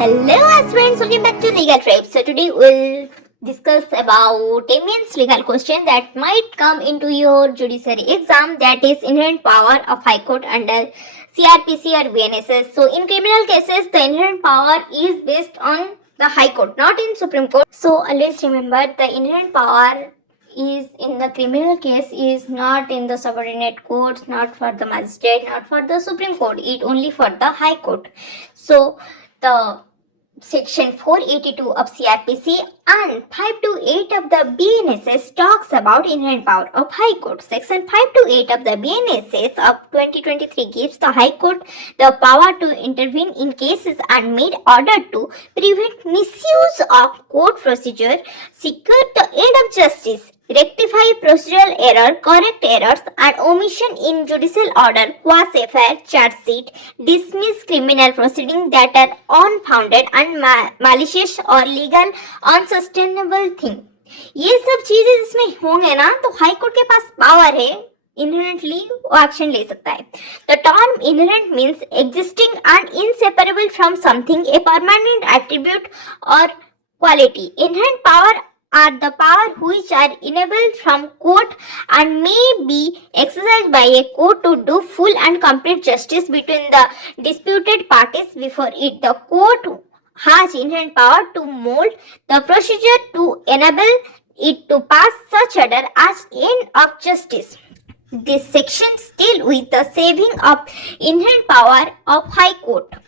Hello aspirants, welcome back to Legal Tribes. So today we'll discuss about a means legal question that might come into your judiciary exam, that is inherent power of High Court under CRPC or BNSS. So in criminal cases, the inherent power is based on the High Court, not in Supreme Court. So always remember the inherent power is in the criminal case is not in the subordinate courts, not for the magistrate, not for the Supreme Court, it only for the High Court. So the Section 482 of CRPC and 528 of the BNSS talks about inherent power of High Court. Section 528 of the BNSS of 2023 gives the High Court the power to intervene in cases and made order to prevent misuse of court procedure, secure the end of justice, rectify procedural error, correct errors and omission in judicial order, quash FIR, charge sheet, dismiss criminal proceedings that are unfounded and malicious और legal unsustainable thing. ये सब चीजें जिसमें होंगे ना तो high court के पास पावर है इनहेरेंटली वो एक्शन ले सकता है. The term inherent means existing and inseparable from something, a permanent attribute or quality. Inherent power are the power which are enabled from court and may be exercised by a court to do full and complete justice between the disputed parties before it. The court has inherent power to mold the procedure to enable it to pass such order as end of justice. This section deals with the saving of inherent power of High Court.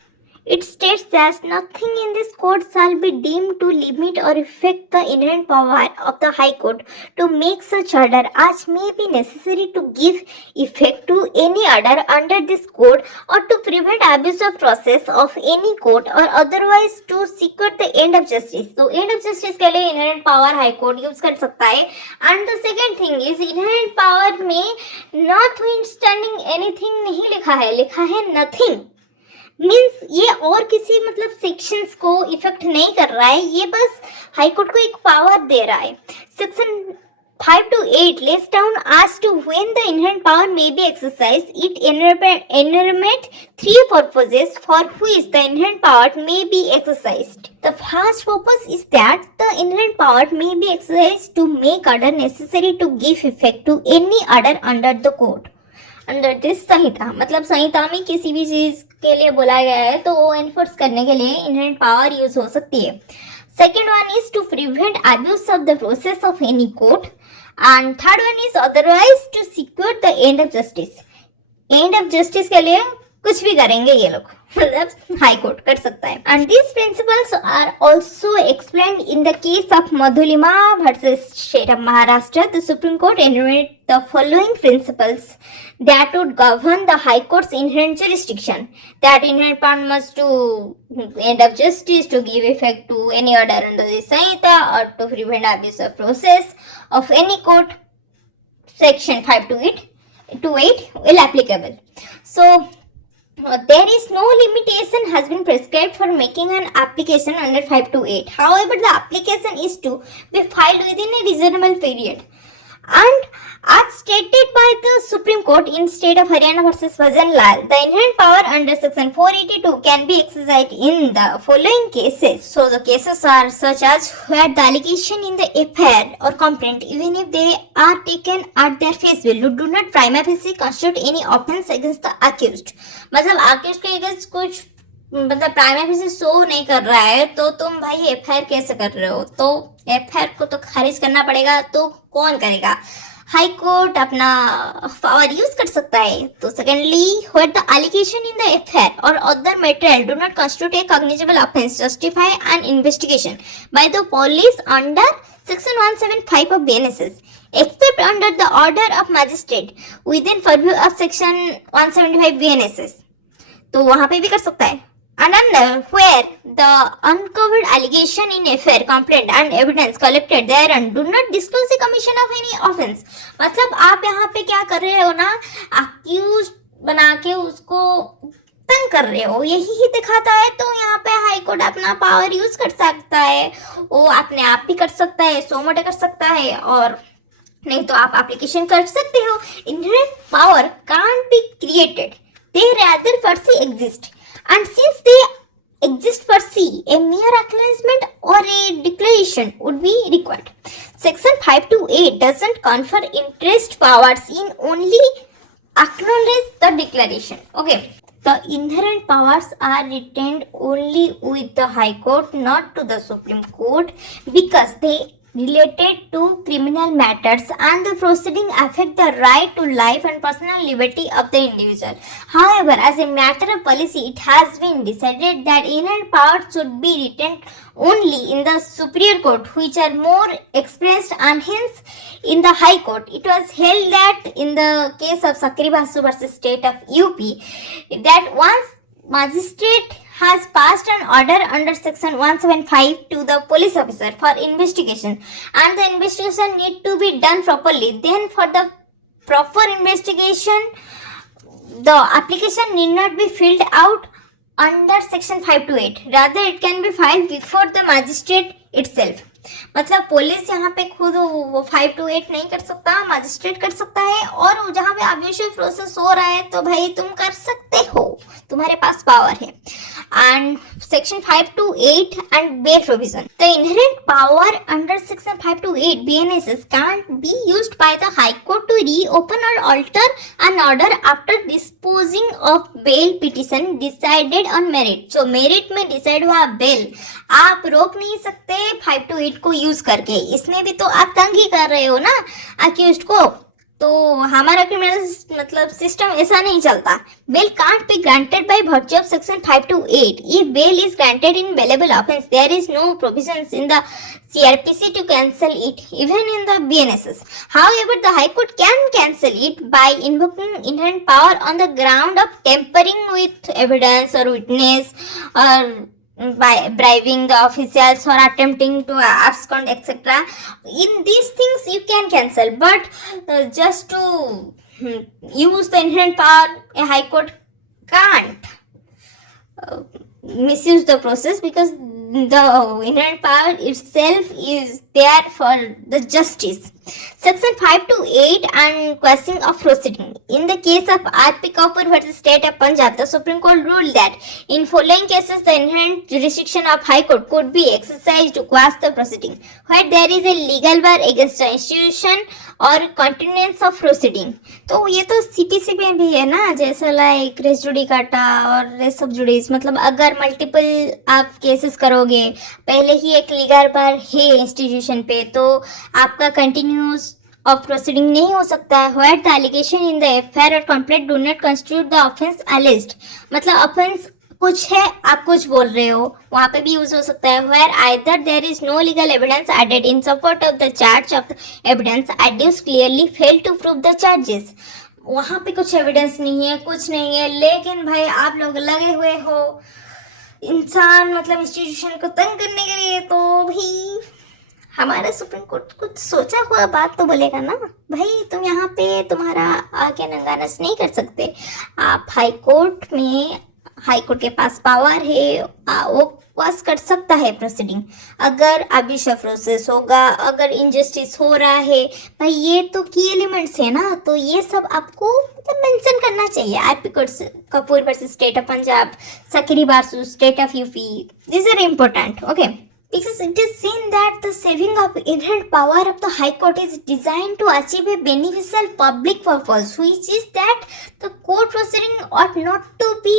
It states that nothing in this code shall be deemed to limit or affect the inherent power of the High Court to make such order as may be necessary to give effect to any order under this code or to prevent abuse of process of any court or otherwise to secure the end of justice. So end of justice के लिए inherent power High Court use कर सकता है. And the second thing is inherent power में notwithstanding anything नहीं लिखा है, लिखा है nothing. मीन्स ये और किसी मतलब सेक्शंस को इफेक्ट नहीं कर रहा है, ये बस हाई कोर्ट को एक पावर दे रहा है. Section 528 lays down as to when the inherent power may be exercised. It enumerates three purposes for which the inherent power may be exercised. The first purpose is that the inherent power may be exercised to make order necessary to give effect to any order under the code. Under this संहिता मतलब संहिता में किसी भी चीज के लिए बोला गया है तो वो एनफोर्स करने के लिए इनहेरेंट पावर यूज हो सकती है. Second one is to prevent abuse of the process of any court and third one is otherwise to secure the end of justice. End of justice के लिए कुछ भी करेंगे ये लोग, मतलब हाई कोर्ट कर सकता है. And this principles are also explained in the case of Madhulima versus state of Maharashtra. The supreme court enumerated the following principles that would govern the High Court's inherent jurisdiction. That inherent power must to end of justice, to give effect to any order under the Sanhita, or to prevent abuse of process of any court. Section 528 will applicable. So there is no limitation has been prescribed for making an application under 528. However, the application is to be filed within a reasonable period. And as stated by the Supreme Court in State of Haryana versus Bhajan Lal, the inherent power under Section 482 can be exercised in the following cases. So the cases are such as where the allegation in the FIR or complaint, even if they are taken at their face value, do not prima facie constitute any offence against the accused. मतलब accused के against कुछ मतलब primary facie show नहीं कर रहा है तो तुम भाई एफआईआर कैसे कर रहे हो, तो एफआईआर को तो खारिज करना पड़ेगा, तो कौन करेगा? हाई कोर्ट अपना पावर यूज कर सकता है. तो secondly where the allegation in the FIR or other material do not constitute a cognizable offence justify an investigation by the police under section 175 of BNSS except under the order of magistrate within purview of section 175 BNSS. तो वहां पे भी कर सकता है. And under where the uncovered allegation in FIR, complaint and evidence collected thereon do not disclose the commission of any offense. मतलब आप यहाँ पे क्या कर रहे हो ना, accused बना के उसको तंग कर रहे हो, यही ही दिखाता है. तो यहाँ पे हाई कोर्ट अपना पावर यूज कर सकता है, वो अपने आप भी कर सकता है, सो मोटे कर सकता है, और नहीं तो आप एप्लीकेशन कर सकते हो. Inherent power can't be created, they rather per se exist. And since they exist per se, a mere acknowledgement or a declaration would be required. Section 528 doesn't confer interest powers in only acknowledge the declaration. Okay. The inherent powers are retained only with the High Court, not to the Supreme Court, because they related to criminal matters and the proceeding affect the right to life and personal liberty of the individual. However, as a matter of policy, it has been decided that inherent powers should be retained only in the Superior Court, which are more expressed, and hence in the High Court. It was held that in the case of Sakri Basu versus State of UP, that once magistrate has passed an order under section 175 to the police officer for investigation, and the investigation need to be done properly, then for the proper investigation the application need not be filled out under section 528, rather it can be filed before the magistrate itself. मतलब police यहाँ पे खुद वो 528 नहीं कर सकता, magistrate कर सकता है, और जहाँ पे अब्यूसिव प्रोसेस हो रहा है तो भाई तुम कर सकते हो, तुम्हारे पास पावर है. And section 528 and bail provision. The inherent power under section 528 BNSS can't be used by the High Court to reopen or alter an order after disposing of bail petition decided on merit. So merit में decide हुआ bail, आप रोक नहीं सकते 528 को use करके. इसमें भी तो आप तंग ही कर रहे हो ना अक्यूज्ड को. तो हमारा क्रिमिनल मतलब सिस्टम ऐसा नहीं चलता. Bail can't be granted by virtue of section 528 if bail is granted in bailable offence. There is no provisions in the CRPC to cancel it, even in the BNSS. However, the High Court can cancel it by invoking inherent power on the ground of tampering with evidence or witness, or by bribing the officials or attempting to abscond, etc. In these things you can cancel, but just to use the inherent power, a High Court can't misuse the process, because the inherent power itself is there for the justice. Section 528 and questioning of proceeding. In the case of R.P. Kapoor versus State of Punjab, the Supreme Court ruled that in following cases the inherent jurisdiction of High Court could be exercised to quash the proceeding where there is a legal bar against the institution और continuance of proceeding. तो ये तो CPC में भी है ना, जैसे like race judicata और ये सब जुडिस. मतलब अगर मल्टीपल आप केसेस करोगे, पहले ही एक लीगल बार है इंस्टीट्यूशन पे, तो आपका कंटिन्यूस ऑफ प्रोसीडिंग नहीं हो सकता है. Where the allegation in the FIR or complaint do not constitute the offence alleged. मतलब ऑफेंस कुछ है, आप कुछ बोल रहे हो, वहां पे भी यूज हो सकता है. Where either there is no legal evidence एडेड in support of the charge of evidence adduce clearly fail to prove the charges. वहां पे कुछ एविडेंस नहीं है, कुछ नहीं है, लेकिन भाई आप लोग लगे हुए हो इंसान मतलब इंस्टीट्यूशन को तंग करने के लिए. तो भी हमारा सुप्रीम कोर्ट कुछ सोचा हुआ बात तो बोलेगा ना भाई. तुम यहाँ पे तुम्हारा आगे नंगानस नहीं कर सकते. आप हाई कोर्ट में, हाई कोर्ट के पास पावर है, वो पास कर सकता है प्रोसीडिंग. अगर अब्यूसिव प्रोसेस होगा, अगर इनजस्टिस हो रहा है, भाई ये तो की एलिमेंट्स है ना. तो ये सब आपको मतलब मेंशन करना चाहिए. RP Kapoor versus state of Punjab, Sakri Basu state of UP, this are important. Okay, because it is seen that the saving of inherent power of the High Court is designed to achieve a beneficial public purpose, which is that the court proceeding ought not to be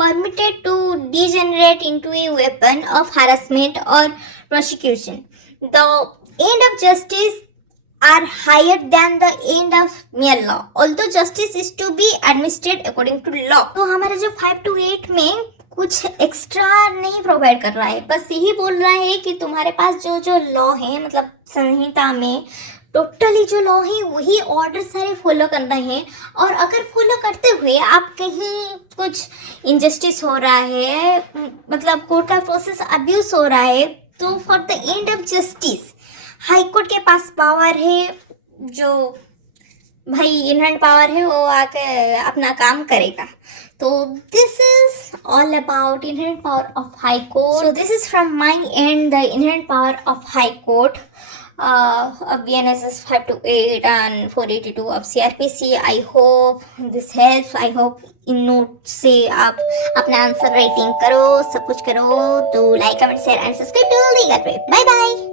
permitted to degenerate into a weapon of harassment or prosecution. The end of justice are higher than the end of mere law, although justice is to be administered according to law. तो हमारा जो 528 में कुछ extra नहीं provide कर रहा है, बस यही बोल रहा है कि तुम्हारे पास जो जो लॉ है, मतलब संहिता में टोटली जो लॉ है वही ऑर्डर सारे फॉलो करना है. और अगर फॉलो करते हुए आप कहीं कुछ इनजस्टिस हो रहा है, मतलब कोर्ट का प्रोसेस अब्यूज हो रहा है, तो for the end of justice high court के पास पावर है, जो भाई इनहैंड पावर है, वो आके अपना काम करेगा. तो this is all about inherent power of high court. So this is from my and the inherent power of high court. अब BNSS 528 and 482 अब CRPC. I hope this helps. I hope in note से आप अपना answer writing करो, सब कुछ करो. तो like comment share and subscribe to Legal Trip. Bye bye.